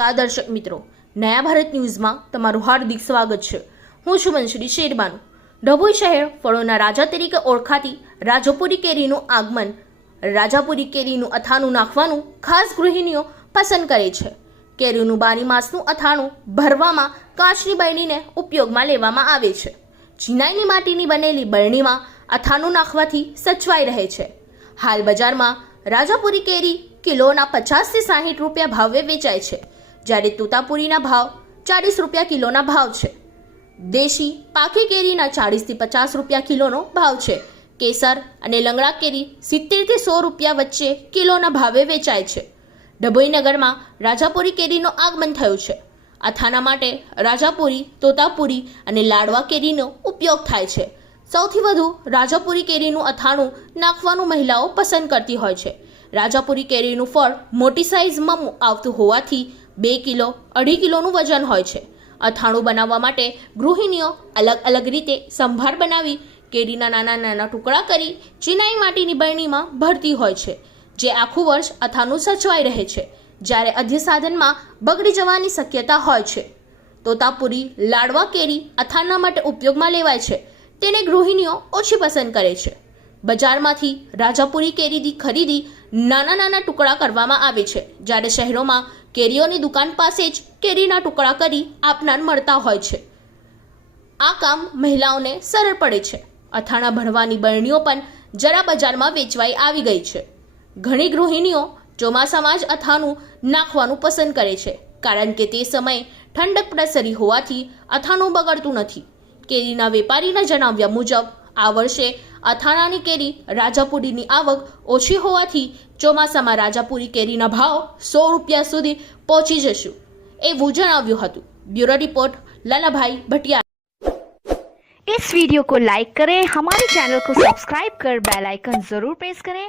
નમસ્કાર દર્શક મિત્રો. નયા ભારત ન્યૂઝમાં તમારું હાર્દિક સ્વાગત છે. હું છું વંશરી શેરબાનુ. ડભોઈ શહેર ફળોના રાજા તરીકે ઓળખાતી રાજાપુરી કેરીનું આગમન, રાજાપુરી કેરીનું અથાણું નાખવાનું ખાસ ગૃહિણીઓ પસંદ કરે છે. કેરીનું બારી માસનું અથાણું ભરવામાં કાચની બરણીને ઉપયોગમાં લેવામાં આવે છે. ચિનાઈની માટીની બનેલી બરણીમાં અથાણું નાખવાથી સચવાઈ રહે છે. હાલ બજારમાં રાજાપુરી કેરી કિલોના પચાસથી સાહીઠ રૂપિયા ભાવે વેચાય છે. જ્યારે તોતાપુરીના ભાવ ચાળીસ રૂપિયા કિલોના ભાવ છે. દેશી પાકી કેરીના ચાળીસથી પચાસ રૂપિયા કિલોનો ભાવ છે. કેસર અને લંગડા કેરી સિત્તેરથી સો રૂપિયા વચ્ચે કિલોના ભાવે વેચાય છે. ડભોઈનગરમાં રાજાપુરી કેરીનો આગમન થયું છે. અથાણા માટે રાજાપુરી, તોતાપુરી અને લાડવા કેરીનો ઉપયોગ થાય છે. સૌથી વધુ રાજાપુરી કેરીનું અથાણું નાખવાનું મહિલાઓ પસંદ કરતી હોય છે. રાજાપુરી કેરીનું ફળ મોટી સાઇઝમાં આવતું હોવાથી બે કિલો, અઢી કિલોનું વજન હોય છે. અથાણું બનાવવા માટે ગૃહિણીઓ અલગ અલગ રીતે સંભાર બનાવી કેરીના નાના નાના ટુકડા કરી ચિનાઈ માટીની બરણીમાં ભરતી હોય છે, જે આખું વર્ષ અથાણું સચવાઈ રહે છે, જ્યારે અધ્ય સાધનમાં બગડી જવાની શક્યતા હોય છે. તોતાપુરી લાડવા કેરી અથાણા માટે ઉપયોગમાં લેવાય છે, તેને ગૃહિણીઓ ઓછી પસંદ કરે છે. બજારમાંથી રાજાપુરી કેરીની ખરીદી નાના નાના ટુકડા કરવામાં આવે છે, જ્યારે શહેરોમાં કેરીઓની દુકાન પાસે જ કેરીના ટુકડા કરી આપનાર મળતા હોય છે. આ કામ મહિલાઓને સરળ પડે છે. અથાણા ભણવાની બરણીઓ પણ જરા બજારમાં વેચવાઈ આવી ગઈ છે. ઘણી ગૃહિણીઓ ચોમાસામાં જ અથાણું નાખવાનું પસંદ કરે છે, કારણ કે તે સમયે ઠંડક પ્રસરી હોવાથી અથાણું બગડતું નથી. કેરીના વેપારીના જણાવ્યા મુજબ, આ વર્ષે અથાણાની કેરી રાજાપુરીની આવક ઓછી હોવાથી ચોમાસામાં રાજાપુરી કેરીના ભાવ સો રૂપિયા સુધી પહોંચી જશું એવું જણાવ્યું હતું બ્યુરો રિપોર્ટ લાલાભાઈ ભટિયા इस वीडियो को लाइक करें हमारे चैनल को सब्सक्राइब कर बेल आइकन जरूर प्रेस करें